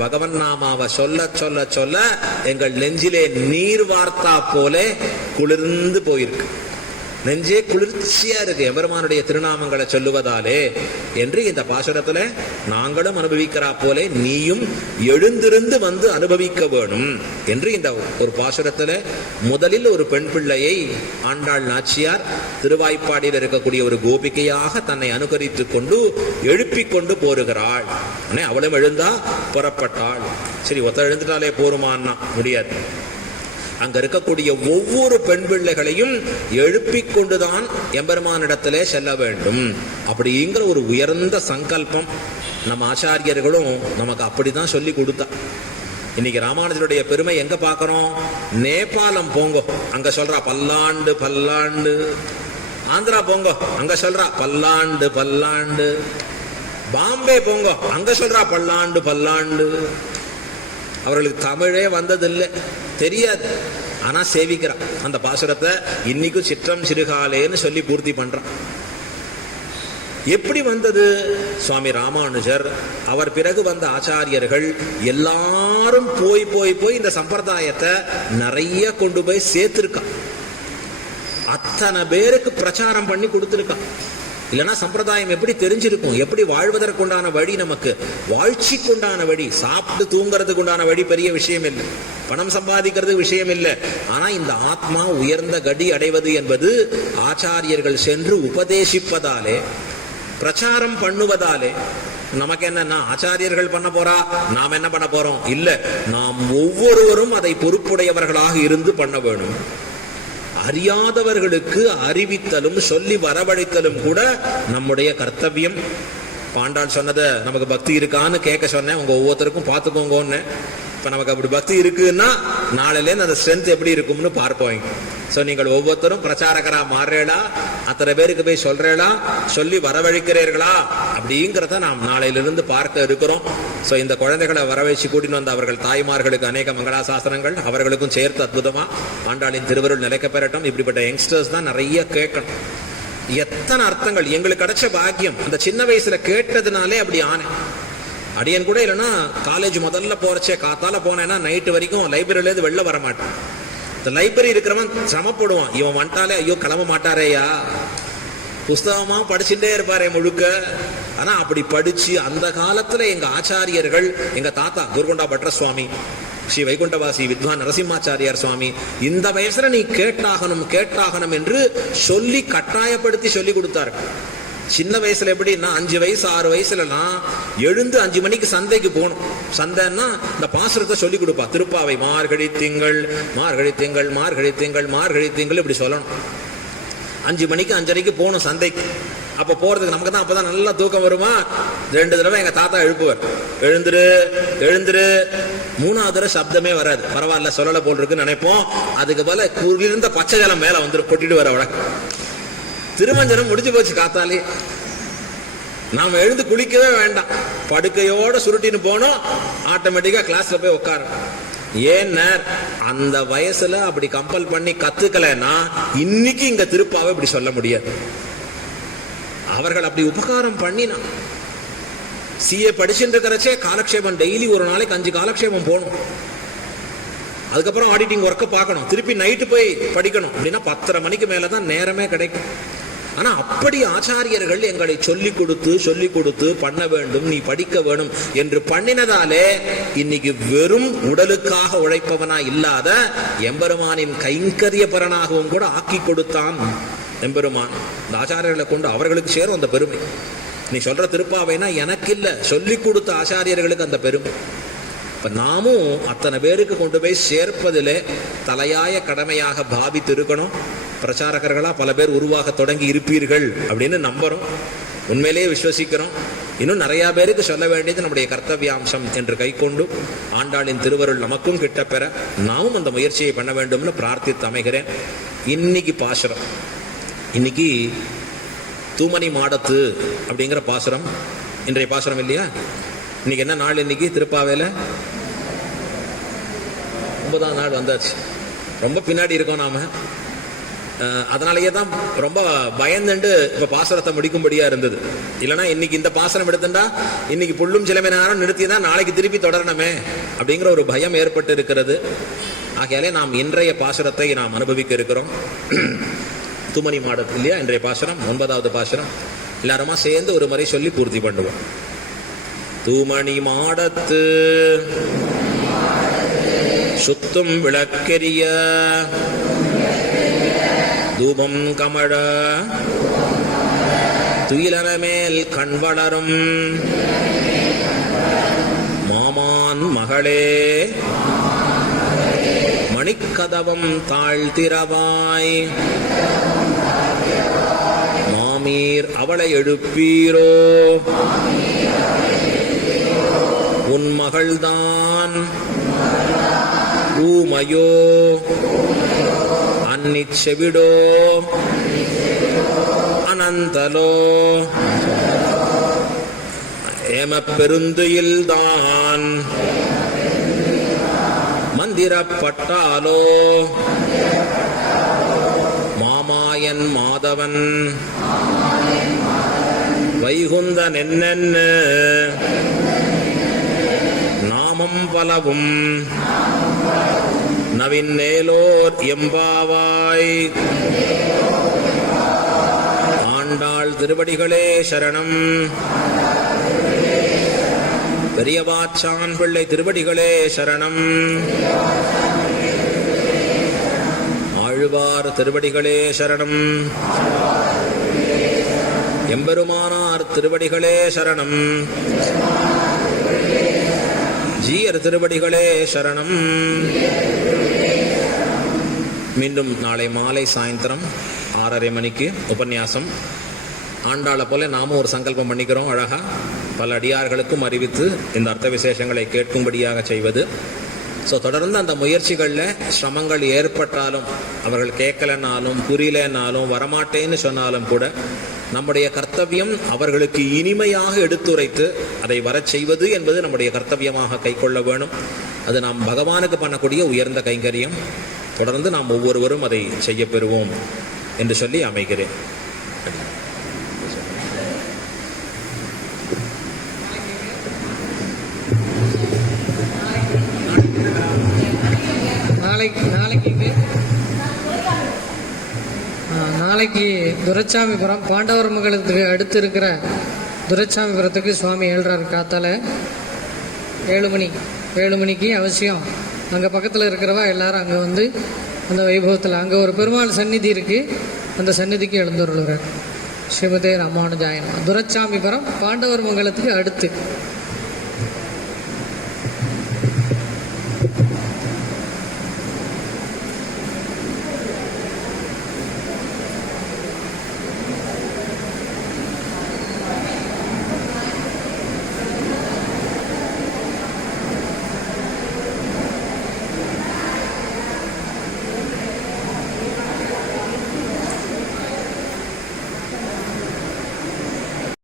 பகவன் நாமாவை சொல்ல சொல்ல சொல்ல எங்கள் நெஞ்சிலே நீர் வார்த்தா போல குளிர்ந்து போயிருக்கு. நெஞ்சே குளிர்ச்சியா இருக்கு எம்பெருமானுடைய திருநாமங்களை சொல்லுவதாலே என்று இந்த பாசுரத்துல நாங்களும் அனுபவிக்கிறா போலே நீயும் எழுந்திருந்து வந்து அனுபவிக்க வேணும் என்று இந்த ஒரு பாசுரத்துல முதலில் ஒரு பெண் பிள்ளையை ஆண்டாள் நாச்சியார் திருவாய்ப்பாடியில் இருக்கக்கூடிய ஒரு கோபிகையாக தன்னை அனுகரித்துக் கொண்டு எழுப்பிக் கொண்டு போருகிறாள். அவளும் எழுந்தா புறப்பட்டாள். சரி, ஒத்த எழுந்துட்டாலே போருமான்னா முடியாது. அங்க இருக்கக்கூடிய ஒவ்வொரு பெண் பிள்ளைகளையும் எழுப்பிக் கொண்டுதான் எம்பெருமானிடத்திலே செல்ல வேண்டும் அப்படிங்கிற ஒரு உயர்ந்த சங்கல்பம் நம்ம ஆச்சாரியர்களும் நமக்கு அப்படிதான் சொல்லி கொடுத்தா. இன்னைக்கு ராமானுஜருடைய பெருமை எங்க பாக்கிறோம்? நேபாளம் போங்கோ, அங்க சொல்றா பல்லாண்டு பல்லாண்டு. ஆந்திரா போங்கோ, அங்க சொல்றா பல்லாண்டு பல்லாண்டு. பாம்பே போங்கோ, அங்க சொல்றா பல்லாண்டு பல்லாண்டு. அவர்களுக்கு தமிழே வந்ததில்லை, தெரியாது. ஆனா சேவிக்கிறான் அந்த பாசுரத்தை. இன்னைக்கும் சிற்றம் சிறுகாலேன்னு சொல்லி பூர்த்தி பண்றான். எப்படி வந்தது? சுவாமி ராமானுஜர், அவர் பிறகு வந்த ஆச்சாரியர்கள் எல்லாரும் போய் போய் போய் இந்த சம்பிரதாயத்தை நிறைய கொண்டு போய் சேர்த்திருக்கான். அத்தனை பேருக்கு பிரச்சாரம் பண்ணி கொடுத்திருக்கான். இல்லைன்னா சம்பிரதாயம் எப்படி தெரிஞ்சிருக்கும்? எப்படி வாழ்வதற்குண்டான வழி, நமக்கு வாழ்ச்சிக்குண்டான வழி, சாப்பிட்டு தூங்குறதுக்கு உண்டான வழி பெரிய விஷயம் இல்லை, பணம் சம்பாதிக்கிறது விஷயம் இல்லை. ஆனா இந்த ஆத்மா உயர்ந்த கடி அடைவது என்பது ஆச்சாரியர்கள் சென்று உபதேசிப்பதாலே, பிரச்சாரம் பண்ணுவதாலே. நமக்கு என்னன்னா ஆச்சாரியர்கள் பண்ண போறா, நாம் என்ன பண்ண போறோம்? இல்ல, நாம் ஒவ்வொருவரும் அதை பொறுப்புடையவர்களாக இருந்து பண்ண வேணும். அறியாதவர்களுக்கு அறிவித்தலும் சொல்லி வரவழைத்தலும் கூட நம்முடைய கர்த்தவியம். பாண்டாள் சொன்னதை நமக்கு பக்தி இருக்கான்னு கேட்க சொன்னேன். உங்க ஒவ்வொருத்தருக்கும் பார்த்துக்கோங்கன்னு. இப்ப நமக்கு அப்படி பக்தி இருக்குன்னா நாளையிலேருந்து அந்த ஸ்ட்ரென்த் எப்படி இருக்கும்னு பார்ப்போம். ஸோ நீங்கள் ஒவ்வொருத்தரும் பிரச்சாரகரா மாறுறேளா, அத்தனை பேருக்கு போய் சொல்றேளா, சொல்லி வரவழைக்கிறீர்களா அப்படிங்கிறத நாம் நாளையிலிருந்து பார்க்க இருக்கிறோம். ஸோ இந்த குழந்தைகளை வரவழைச்சு கூட்டின்னு வந்த அவர்கள் தாய்மார்களுக்கு அநேக மங்களாசாசனங்கள், அவர்களுக்கும் சேர்த்து அற்புதமா ஆண்டாளின் திருவருள் நிலைக்க பெறட்டும். இப்படிப்பட்ட யங்ஸ்டர்ஸ் தான் நிறைய கேட்கணும். எத்தனை அர்த்தங்கள் எங்களுக்கு கிடைச்ச பாக்கியம். அந்த சின்ன வயசுல கேட்டதுனாலே அப்படி ஆனேன். அடியன் கூட இல்லைன்னா காலேஜ் முதல்ல போறச்சே காத்தால போனேன்னா நைட்டு வரைக்கும் லைப்ரரியிலேருந்து வெளில வர மாட்டேன். இந்த லைப்ரரி இருக்கிறவன் சிரமப்படுவான். இவன் வந்துட்டாலே ஐயோ கிளம்ப மாட்டாரேயா, புஸ்தகமா படிச்சுட்டே இருப்பாரே முழுக்க. ஆனா அப்படி படிச்சு அந்த காலத்துல எங்க ஆச்சாரியர்கள், எங்க தாத்தா குருகொண்டா பட்ர சுவாமி, ஸ்ரீ வைகுண்டவாசி வித்வான் நரசிம்மாச்சாரியார் சுவாமி, இந்த வயசுல நீ கேட்டாகணும் கேட்டாகணும் என்று சொல்லி கட்டாயப்படுத்தி சொல்லி கொடுத்தார்கள். சின்ன வயசுல எப்படின்னா 5 வயசு 6 வயசுலலாம் எழுந்து 5 மணிக்கு சந்தைக்கு போகணும். சந்தைன்னா இந்த பாசுரத்தை சொல்லி கொடுப்பா. திருப்பாவை மார்கழி திங்கள் மார்கழி திங்கள் மார்கழி திங்கள் மார்கழி திங்கள் இப்படி சொல்லணும். 5 மணிக்கு 5:30க்கு போகணும் சந்தைக்கு. அப்ப போறதுக்கு நமக்கு தான் அப்பதான் நல்லா தூக்கம் வருமா. 2 தடவை எங்க தாத்தா எழுப்புவார், எழுந்துரு எழுந்துரு. 3ஆவது தடவை சப்தமே வராது. பரவாயில்ல சொல்லலை போல் இருக்குன்னு நினைப்போம். அதுக்கு போல குளிர்ந்த பச்சை ஜலம் மேல வந்து கொட்டிட்டு வர வழக்கம். திருமஞ்சனம் முடிஞ்சு போச்சு காத்தாலே. நாம எழுந்து குளிக்கவே வேண்டாம், படுக்கையோட சுருட்டின்னு போனோம், ஆட்டோமேட்டிக்கா கிளாஸ்ல போய் உட்கார. ஏன்னா அந்த வயசுல அப்படி கம்பல் பண்ணி கத்துக்கலன்னா இன்னைக்கு இங்க திருப்பாவை இப்படி சொல்ல முடியாது. அவர்கள் அப்படி உபகாரம் பண்ணினா. சிஏ படிச்சுட்டு இருக்கிறச்சே காலக்ஷேபம் டெய்லி ஒரு நாளைக்கு 5 காலக்ஷேபம் போகணும். அதுக்கப்புறம் ஆடிட்டிங் ஒர்க்கை பார்க்கணும், திருப்பி நைட்டு போய் படிக்கணும். அப்படின்னா 10:30 மணிக்கு மேலதான் நேரமே கிடைக்கும். ஆனா அப்படி ஆச்சாரியர்கள் எங்களை சொல்லிக் கொடுத்து பண்ண வேண்டும், நீ படிக்க வேணும் என்று பண்ணினதாலே இன்னைக்கு வெறும் உடலுக்காக உழைப்பவனா இல்லாத எம்பெருமானின் கைங்கரிய பரனாகவும் கூட ஆக்கி கொடுத்தான் எம்பெருமான். இந்த ஆச்சாரியர்களை கொண்டு அவர்களுக்கு சேரும் அந்த பெருமை. நீ சொல்ற திருப்பாவைனா எனக்கு இல்ல, சொல்லி கொடுத்த ஆச்சாரியர்களுக்கு அந்த பெருமை. இப்ப நாமும் அத்தனை பேருக்கு கொண்டு போய் சேர்ப்பதிலே தலையாய கடமையாக பாவித்து இருக்கணும். பிரச்சாரகர்களா பல பேர் உருவாக தொடங்கி இருப்பீர்கள் அப்படின்னு நம்புறோம், உண்மையிலேயே விசுவசிக்கிறோம். இன்னும் நிறைய பேருக்கு சொல்ல வேண்டியது நம்முடைய கர்த்தவியாம்சம் என்று கை கொண்டு ஆண்டாளின் திருவருள் நமக்கும் கிட்ட பெற நாமும் அந்த முயற்சியை பண்ண வேண்டும்னு பிரார்த்தித்து அமைகிறேன். இன்னைக்கு பாசுரம், இன்னைக்கு தூமணி மாடத்து அப்படிங்கிற பாசுரம் இன்றைய பாசுரம் இல்லையா? இன்னைக்கு என்ன நாள்? இன்னைக்கு திருப்பாவையில 9ஆம் நாள் வந்தாச்சு. ரொம்ப பின்னாடி இருக்கோம் நாம. அதனாலேயே தான் ரொம்ப பயந்துண்டு இப்ப பாசுரத்தை முடிக்கும்படியா இருந்தது. இல்லைன்னா இன்னைக்கு இந்த பாசனம் எடுத்துட்டா இன்னைக்கு புல்லும் சிலமே நேரம் நிறுத்திதான் நாளைக்கு திருப்பி தொடரணுமே அப்படிங்கிற ஒரு பயம் ஏற்பட்டு இருக்கிறது. ஆகையாலே நாம் இன்றைய பாசுரத்தை நாம் அனுபவிக்க இருக்கிறோம். துமணி மாடத்து இல்லையா இன்றைய பாசுரம், 9வது பாசுரம். எல்லாருமா சேர்ந்து ஒரு முறை சொல்லி பூர்த்தி பண்ணுவோம். தூமணி மாடத்து சுத்தும் விளக்கெரிய தூபம் கமழ துயிலன மேல் கண் வளரும் மாமான் மகளே மணிக்கதவம் தாழ்த்திரவாய் மாமீர் அவளை எழுப்பீரோ உன் மகள்தான் ஊமையோ அன்னிச்செவிடோ அனந்தலோ ஏம பெருந்துயில்தான் மந்திரப்பட்டாலோ மாமாயன் மாதவன் வைகுந்தன் என்னென்ன நாமம் பலவும் நவின்னேலோர் எம்பாவாய். ஆண்டாள் திருவடிகளே சரணம். பெரியவாச்சான் பிள்ளை திருவடிகளே சரணம். ஆழ்வார் திருவடிகளே சரணம். எம்பெருமானார் திருவடிகளே சரணம். ஜீயர் திருவடிகளே சரணம். மீண்டும் நாளை மாலை சாயந்தரம் 6:30 மணிக்கு உபன்யாசம். ஆண்டாளை போல நாமும் ஒரு சங்கல்பம் பண்ணிக்கிறோம். அழகா பல அடியார்களுக்கும் அறிவித்து இந்த அர்த்த விசேஷங்களை கேட்கும்படியாக செய்வது. ஸோ தொடர்ந்து அந்த முயற்சிகளில் சிரமங்கள் ஏற்பட்டாலும், அவர்கள் கேட்கலனாலும் புரியலனாலும் வரமாட்டேன்னு சொன்னாலும் கூட நம்முடைய கர்த்தவியம் அவர்களுக்கு இனிமையாக எடுத்துரைத்து அதை வரச் செய்வது என்பது நம்முடைய கர்த்தவியமாக கைக்கொள்ள வேணும். அது நாம் பகவானுக்கு பண்ணக்கூடிய உயர்ந்த கைங்கரியம். தொடர்ந்து நாம் ஒவ்வொருவரும் அதை செய்ய பெறுவோம் என்று சொல்லி அமைகிறேன். நாளைக்கு துரைசாமிபுரம் பாண்டவர் மங்கலத்துக்கு அடுத்து இருக்கிற துரைசாமிபுரத்துக்கு சுவாமி ஏழ்றாரு. காத்தால 7 மணிக்கு அவசியம் அங்கே பக்கத்தில் இருக்கிறவா எல்லாரும் அங்கே வந்து அந்த வைபவத்தில் அங்கே ஒரு பெருமாள் சந்நிதி இருக்குது, அந்த சந்நிதிக்கு எழுந்துள்ளார். ஸ்ரீமதே ராமானுஜாயன். துரைசாமிபுரம் பாண்டவர் மங்கலத்துக்கு அடுத்து